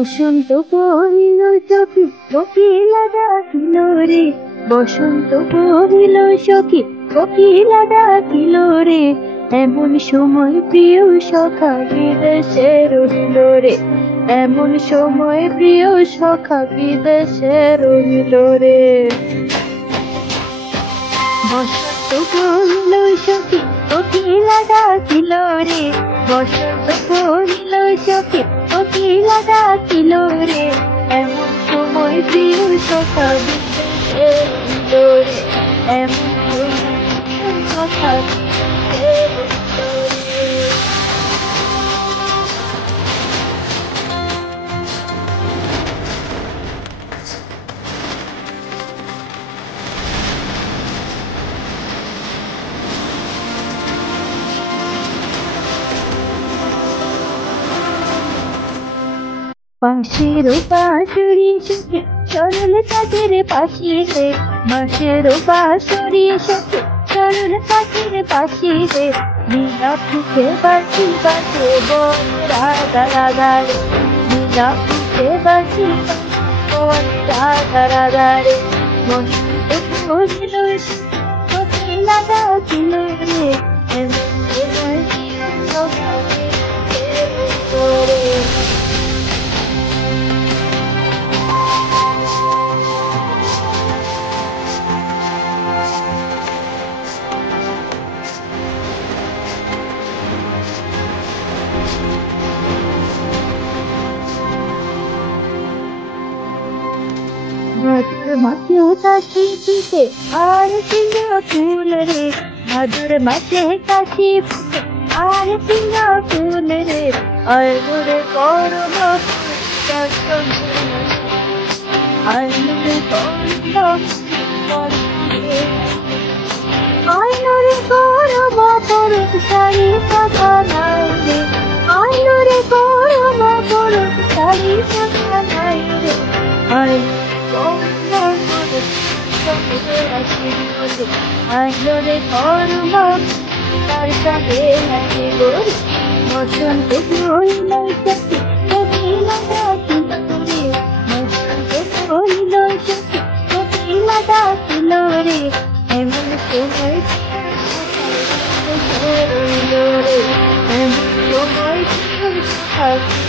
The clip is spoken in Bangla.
বসন্ত পড়িল সখী কোকিলা ডাকিল রে, বসন্ত পড়িল সখী কোকিলা ডাকিল রে, এমন সময় প্রিয় সখা বিদেশে রহিল রে, এমন সময় প্রিয় সখা বিদেশে রহিল রে। বসন্ত পড়িল সখী কোকিলা ডাকিল রে, বসন্ত পড়িল সখী কোকিলা ডাকিল রে, এমন সময় প্রিয় সখা বিদেশে রহিল রে, এমন সময় প্রিয় সখা বিদেশে রহিল রে। বাঁশের বাঁশুরি সখী সরল কাঠের পাশে রে, বাঁশের বাঁশুরি সখী সরল কাঠের পাশে রে, নীলা ফুটে বাঁশি বাজে বন রাধা রাধা রে, নীলা ফুটে বাঁশি বাজে বন রাধা রাধা রে। বসন্ত পড়িল সখী কোকিলা ডাকিল রে, এমন সময় প্রিয় সখা বিদেশে রহিল রে। ভাদুর মাঠে কাশি ফুটে আর সিংহ ফুল রে, ভাদুর মাঠে কাশি ফুটে আর সিংহ ফুল রে, আইনুরে করব আইনুরে করব আইনুরে করব পরব শাড়ি কথা নাই রে, আইনুরে করব পরব শাড়ি কথা নাই রে, আইনুরে করব তার সাথে নাচে গোরে। বসন্ত পড়িল সখী কোকিলা ডাকিল রে, বসন্ত পড়িল সখী কোকিলা ডাকিল রে, এমন সময় রহিল রে, এমন সময়